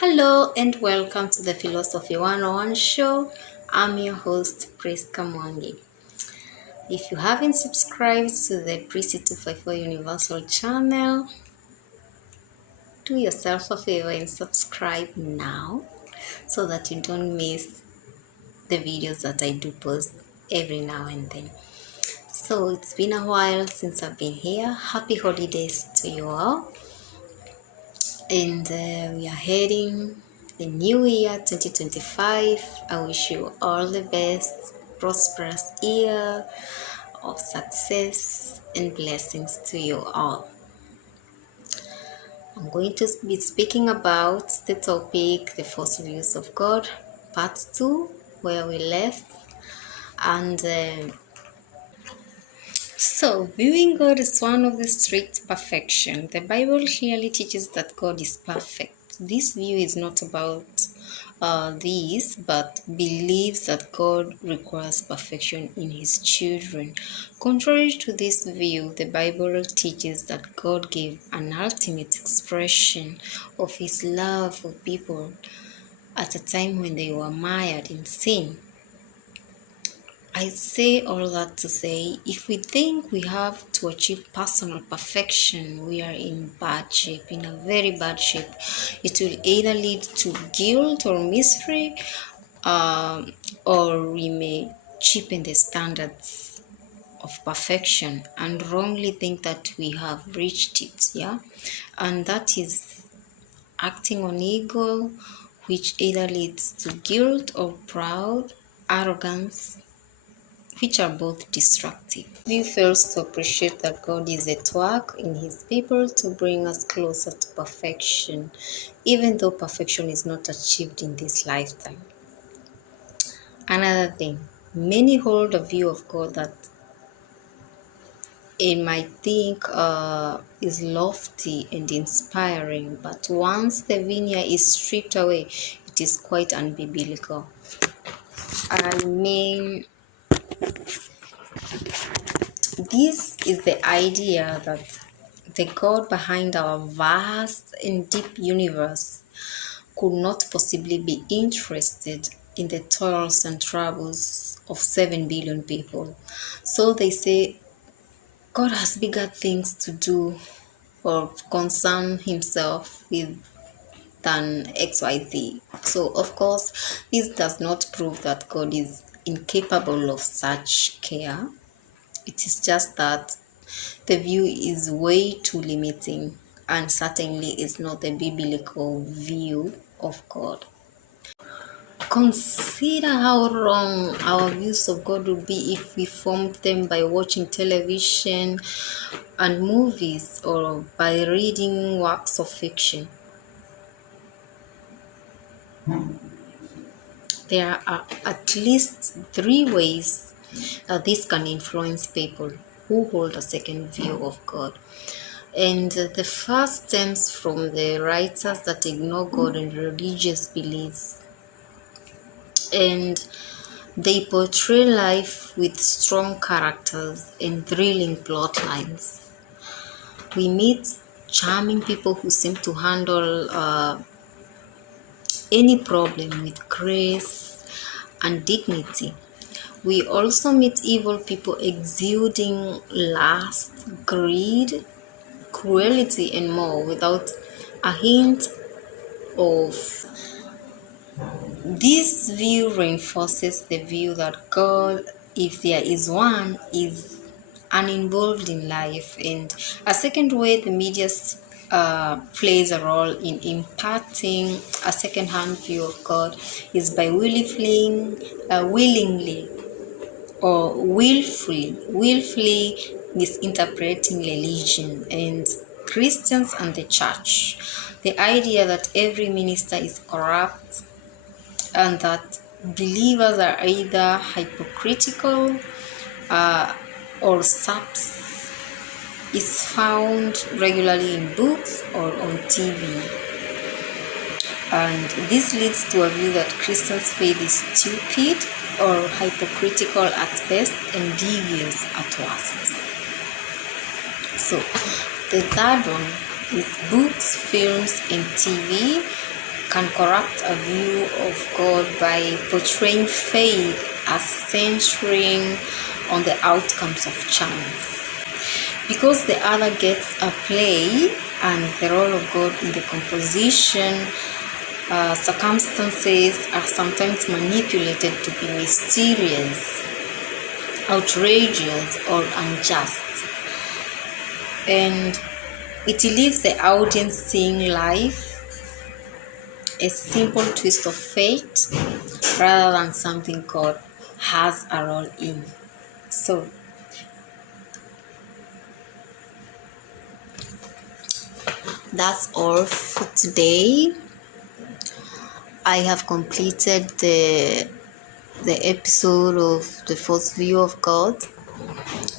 Hello and welcome to the Philosophy 101 show. I'm your host, Priska Mwangi. If you haven't subscribed to the Prissy 254 Universal channel, do yourself a favor and subscribe now so that you don't miss the videos that I do post every now and then. So it's been a while since I've been here. Happy holidays to you all. And we are heading the new year 2025. I wish you all the best, prosperous year of success and blessings to you all. I'm going to be speaking about the topic, the false views of God, part 2, where we left. And so, viewing God is one of the strict perfection. The Bible clearly teaches that God is perfect. This view is not about this, but believes that God requires perfection in His children. Contrary to this view, the Bible teaches that God gave an ultimate expression of His love for people at a time when they were mired in sin. I say all that to say, if we think we have to achieve personal perfection, we are in bad shape, in a very bad shape. It will either lead to guilt or misery, or we may cheapen the standards of perfection and wrongly think that we have reached it, and that is acting on ego, which either leads to guilt or proud, arrogance, which are both destructive. We fail to appreciate that God is at work in His people to bring us closer to perfection, even though perfection is not achieved in this lifetime. Another thing, many hold a view of God that it might think is lofty and inspiring, but once the veneer is stripped away, it is quite unbiblical. I mean, this is the idea that the God behind our vast and deep universe could not possibly be interested in the toils and troubles of 7 billion people. So they say God has bigger things to do or concern Himself with than XYZ. So, of course, this does not prove that God is incapable of such care. It is just that the view is way too limiting and certainly is not the biblical view of God. Consider how wrong our views of God would be if we formed them by watching television and movies or by reading works of fiction. There are at least 3 ways that this can influence people who hold a second view of God. And the first stems from the writers that ignore God and religious beliefs. And they portray life with strong characters and thrilling plot lines. We meet charming people who seem to handle any problem with grace and dignity. We also meet evil people exuding lust, greed, cruelty, and more without a hint of. This view reinforces the view that God, if there is one, is uninvolved in life. And a second way the media plays a role in imparting a second-hand view of God is by willingly or willfully misinterpreting religion and Christians and the church. The idea that every minister is corrupt and that believers are either hypocritical or saps is found regularly in books or on TV. And this leads to a view that Christians' faith is stupid or hypocritical at best and devious at worst. So, the third one is books, films, and TV can corrupt a view of God by portraying faith as centering on the outcomes of chance. Because the other gets a play and the role of God in the composition, circumstances are sometimes manipulated to be mysterious, outrageous, or unjust. And it leaves the audience seeing life a simple twist of fate rather than something God has a role in. So, that's all for today. I have completed the episode of the fourth view of God.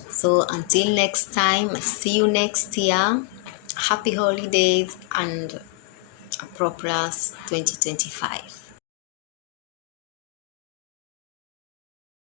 So until next time, see you next year. Happy holidays and a prosperous 2025.